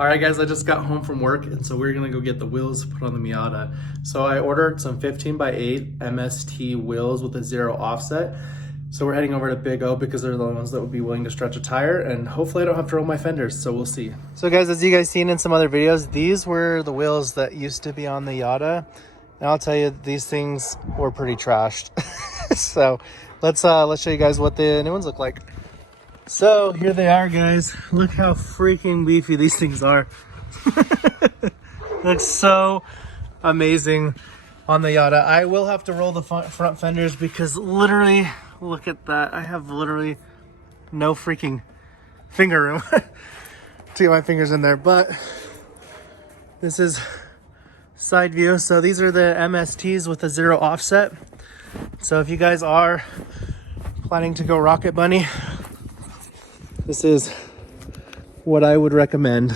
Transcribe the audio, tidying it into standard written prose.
All right, guys, I just got home from work, and so we're gonna go get the wheels put on the Miata. So I ordered some 15x8 MST wheels with a 0 offset. So we're heading over to Big O because they're the ones that would be willing to stretch a tire, and hopefully I don't have to roll my fenders, so we'll see. So guys, as you guys seen in some other videos, these were the wheels that used to be on the Miata. And I'll tell you, these things were pretty trashed. So let's show you guys what the new ones look like. So here they are, guys. Look how freaking beefy these things are. Looks so amazing on the Miata. I will have to roll the front fenders because literally, look at that. I have literally no freaking finger room to get my fingers in there. But this is side view. So these are the MSTs with a 0 offset. So if you guys are planning to go Rocket Bunny, this is what I would recommend.